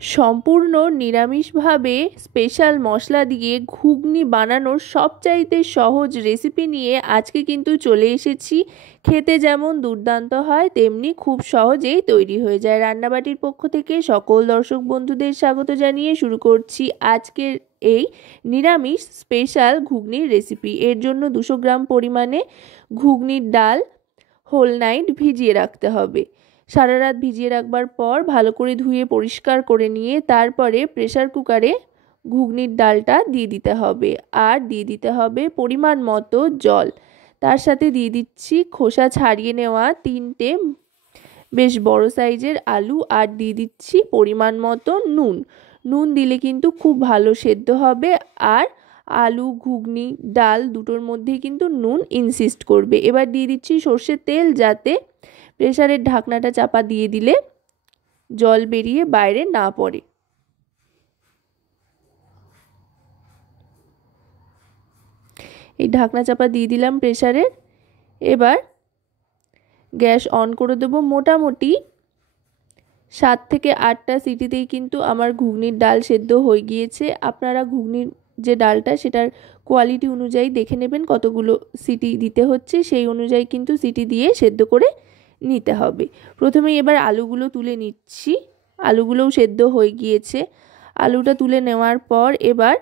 সম্পূর্ণ নিরামিষভাবে স্পেশাল মশলা দিয়ে ঘুগনি বানানোর সবচাইতে সহজ রেসিপি নিয়ে আজকে কিন্তু চলে এসেছি। খেতে যেমন দুর্দান্ত হয় তেমনি খুব সহজেই তৈরি হয়ে যায়। রান্নাবাটির পক্ষ থেকে সকল দর্শক বন্ধুদের স্বাগত জানিয়ে শুরু করছি আজকের এই নিরামিষ স্পেশাল ঘুগনির রেসিপি। এর জন্য 200 গ্রাম পরিমাণে ঘুগনির ডাল হোল নাইট ভিজিয়ে রাখতে হবে। সারা রাত ভিজিয়ে রাখবার পর ভালো করে ধুয়ে পরিষ্কার করে নিয়ে তারপরে প্রেসার কুকারে ঘুগনির ডালটা দিয়ে দিতে হবে, আর দিয়ে দিতে হবে পরিমাণ মতো জল। তার সাথে দিয়ে দিচ্ছি খোসা ছাড়িয়ে নেওয়া 3টে বেশ বড় সাইজের আলু, আর দিয়ে দিচ্ছি পরিমাণ মতো নুন। নুন দিলে কিন্তু খুব ভালো সেদ্ধ হবে, আর আলু ঘুগনি ডাল দুটোর মধ্যেই কিন্তু নুন ইনসিস্ট করবে। এবার দিয়ে দিচ্ছি সর্ষের তেল, যাতে প্রেসারের ঢাকনাটা চাপা দিয়ে দিলে জল বেরিয়ে বাইরে না পড়ে। এই ঢাকনা চাপা দিয়ে দিলাম প্রেসারের। এবার গ্যাস অন করে দেবো। মোটামুটি 7 থেকে 8টা সিটিতেই কিন্তু আমার ঘুগনির ডাল সেদ্ধ হয়ে গিয়েছে। আপনারা ঘুগনির যে ডালটা সেটার কোয়ালিটি অনুযায়ী দেখে নেবেন কতগুলো সিটি দিতে হচ্ছে, সেই অনুযায়ী কিন্তু সিটি দিয়ে সেদ্ধ করে নিতে হবে। প্রথমেই এবার আলুগুলো তুলে নিচ্ছি। আলুগুলোও সেদ্ধ হয়ে গিয়েছে। আলুটা তুলে নেওয়ার পর এবার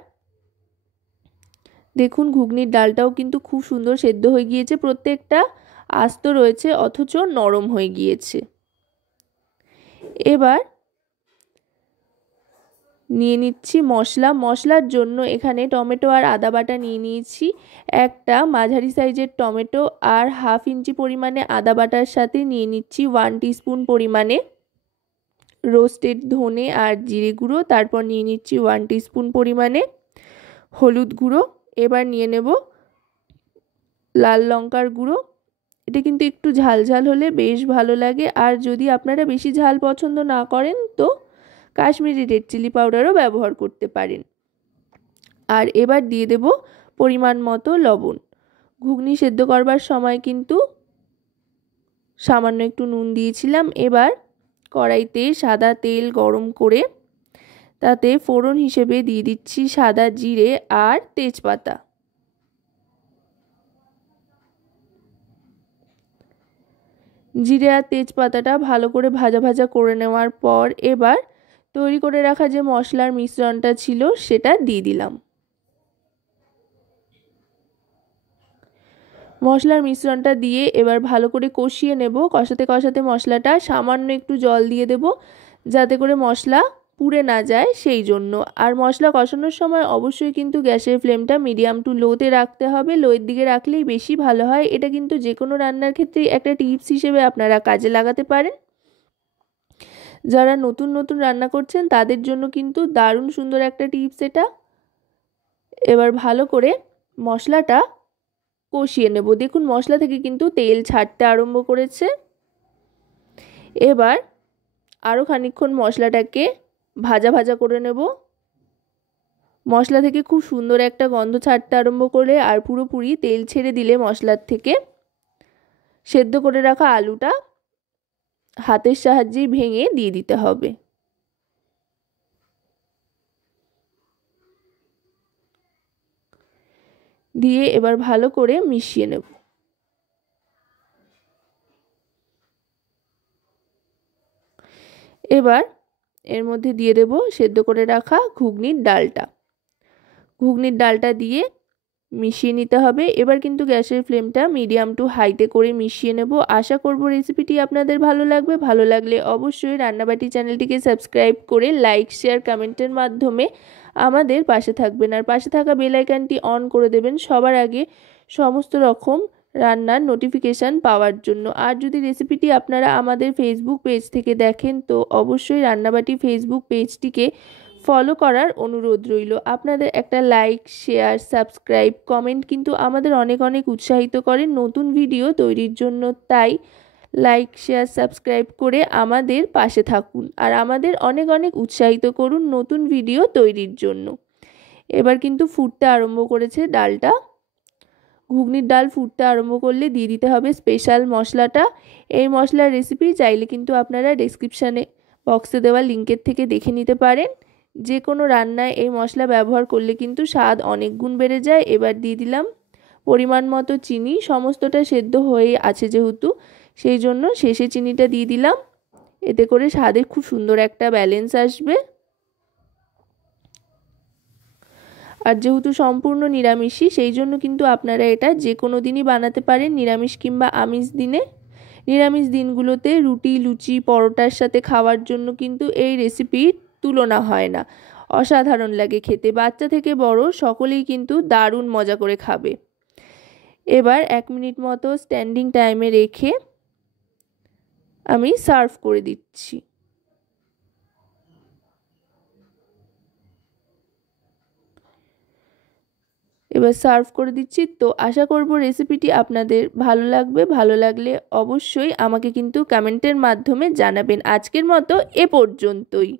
দেখুন ঘুগনির ডালটাও কিন্তু খুব সুন্দর সেদ্ধ হয়ে গিয়েছে। প্রত্যেকটা আস্ত রয়েছে অথচ নরম হয়ে গিয়েছে। এবার নিয়ে নিচ্ছি মশলা। মশলার জন্য এখানে টমেটো আর আদা বাটা নিয়ে নিয়েছি। একটা মাঝারি সাইজের টমেটো আর হাফ ইঞ্চি পরিমাণে আদা বাটার সাথে নিয়ে নিচ্ছি 1 টিস্পুন পরিমাণে রোস্টেড ধনে আর জিরে গুঁড়ো। তারপর নিয়ে নিচ্ছি 1 টিস্পুন পরিমাণে হলুদ গুঁড়ো। এবার নিয়ে নেব লাল লঙ্কার গুঁড়ো। এটা কিন্তু একটু ঝাল ঝাল হলে বেশ ভালো লাগে, আর যদি আপনারা বেশি ঝাল পছন্দ না করেন তো কাশ্মীরি রেড চিলি পাউডারও ব্যবহার করতে পারেন। আর এবার দিয়ে দেব পরিমাণ মতো লবণ। ঘুগনি সেদ্ধ করবার সময় কিন্তু সামান্য একটু নুন দিয়েছিলাম। এবার কড়াইতে সাদা তেল গরম করে তাতে ফোড়ন হিসেবে দিয়ে দিচ্ছি সাদা জিরে আর তেজপাতা। জিরে আর তেজপাতাটা ভালো করে ভাজা ভাজা করে নেওয়ার পর এবার তৈরি করে রাখা যে মশলার মিশ্রণটা ছিল সেটা দিয়ে দিলাম। মশলার মিশ্রণটা দিয়ে এবার ভালো করে কষিয়ে নেব। কষাতে কষাতে মশলাটা সামান্য একটু জল দিয়ে দেব, যাতে করে মশলা পুড়ে না যায় সেই জন্য। আর মশলা কষানোর সময় অবশ্যই কিন্তু গ্যাসের ফ্লেমটা মিডিয়াম টু লোতে রাখতে হবে। লোয়ের দিকে রাখলেই বেশি ভালো হয়। এটা কিন্তু যে কোনো রান্নার ক্ষেত্রে একটা টিপস হিসেবে আপনারা কাজে লাগাতে পারেন। যারা নতুন নতুন রান্না করছেন তাদের জন্য কিন্তু দারুণ সুন্দর একটা টিপস এটা। এবার ভালো করে মশলাটা কষিয়ে নেব। দেখুন মশলা থেকে কিন্তু তেল ছাড়তে আরম্ভ করেছে। এবার আরও খানিকক্ষণ মশলাটাকে ভাজা ভাজা করে নেব। মশলা থেকে খুব সুন্দর একটা গন্ধ ছাড়তে আরম্ভ করলে আর পুরোপুরি তেল ছেড়ে দিলে মশলার থেকে সেদ্ধ করে রাখা আলুটা হাতের সাহায্যেই ভেঙে দিয়ে দিতে হবে। দিয়ে এবার ভালো করে মিশিয়ে নেব। এবার এর মধ্যে দিয়ে দেব সেদ্ধ করে রাখা ঘুগনির ডালটা। ঘুগনির ডালটা দিয়ে মিশিয়ে নিতে হবে। এবার কিন্তু গ্যাসের ফ্লেমটা মিডিয়াম টু হাইতে করে মিশিয়ে নেব। আশা করব রেসিপিটি আপনাদের ভালো লাগবে। ভালো লাগলে অবশ্যই রান্নাবাটি চ্যানেলটিকে সাবস্ক্রাইব করে লাইক শেয়ার কমেন্টের মাধ্যমে আমাদের পাশে থাকবেন, আর পাশে থাকা বেল আইকনটি অন করে দেবেন সবার আগে সমস্ত রকম রান্নার নোটিফিকেশান পাওয়ার জন্য। আর যদি রেসিপিটি আপনারা আমাদের ফেসবুক পেজ থেকে দেখেন তো অবশ্যই রান্নাবাটি ফেসবুক পেজটিকে ফলো করার অনুরোধ রইল। আপনাদের একটা লাইক শেয়ার সাবস্ক্রাইব কমেন্ট কিন্তু আমাদের অনেক অনেক উৎসাহিত করে নতুন ভিডিও তৈরির জন্য। তাই লাইক শেয়ার সাবস্ক্রাইব করে আমাদের পাশে থাকুন, আর আমাদের অনেক অনেক উৎসাহিত করুন নতুন ভিডিও তৈরির জন্য। এবার কিন্তু ফুটতে আরম্ভ করেছে ডালটা। ঘুগনির ডাল ফুটতে আরম্ভ করলে দিয়ে দিতে হবে স্পেশাল মশলাটা। এই মশলার রেসিপি চাইলে কিন্তু আপনারা ডেসক্রিপশানে বক্সে দেওয়া লিঙ্কের থেকে দেখে নিতে পারেন। যে কোনো রান্নায় এই মশলা ব্যবহার করলে কিন্তু স্বাদ অনেক গুণ বেড়ে যায়। এবার দিয়ে দিলাম পরিমাণ মতো চিনি। সমস্তটা সেদ্ধ হয়ে আছে যেহেতু, সেই জন্য শেষে চিনিটা দিয়ে দিলাম। এতে করে স্বাদের খুব সুন্দর একটা ব্যালেন্স আসবে। আর যেহেতু সম্পূর্ণ নিরামিষই, সেই জন্য কিন্তু আপনারা এটা যে কোনো দিনই বানাতে পারেন, নিরামিষ কিংবা আমিষ দিনে। নিরামিষ দিনগুলোতে রুটি, লুচি, পরোটার সাথে খাওয়ার জন্য কিন্তু এই রেসিপির তুলনা হয় না। অসাধারণ লাগে খেতে। বাচ্চা থেকে বড় সকলেই কিন্তু দারুণ মজা করে খাবে। এবার 1 মিনিট মতো স্ট্যান্ডিং টাইমে রেখে আমি সার্ভ করে দিচ্ছি। এবার সার্ভ করে দিচ্ছি। তো আশা করব রেসিপিটি আপনাদের ভালো লাগবে। ভালো লাগলে অবশ্যই আমাকে কিন্তু কমেন্টের মাধ্যমে জানাবেন। আজকের মতো এ পর্যন্তই।